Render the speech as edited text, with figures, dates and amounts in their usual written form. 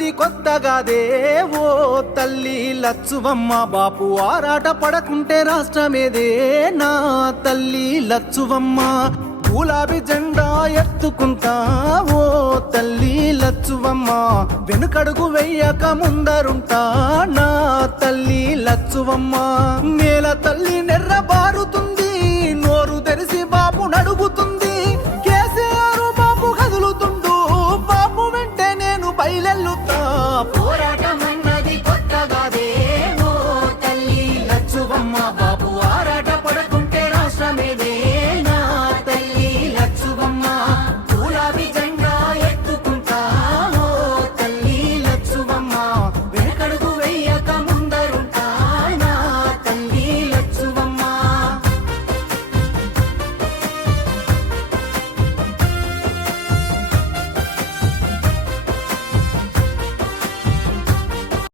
వచ్చినది కొత్తగాదే ఓ తల్లి లచ్చువమ్మ. బాపు ఆరాట పడకుంటే రాష్ట్రమేదే నా తల్లి లచ్చువమ్మ. గులాబీ జెండా ఎత్తుకుంటా ఓ తల్లి లచ్చువమ్మ. వెనుకడుగు వెయ్యక ముందరుంటా నా తల్లి లచ్చువమ్మ. నేల తల్లి నెర్ర బారుతుంది, నోరు తెరిసి బాపు నడుగుతుంది. కేసీఆర్ బాపు కదులుతుండు, బాపు వెంటే నేను బయలెల్లుతా. పోరాటమన్న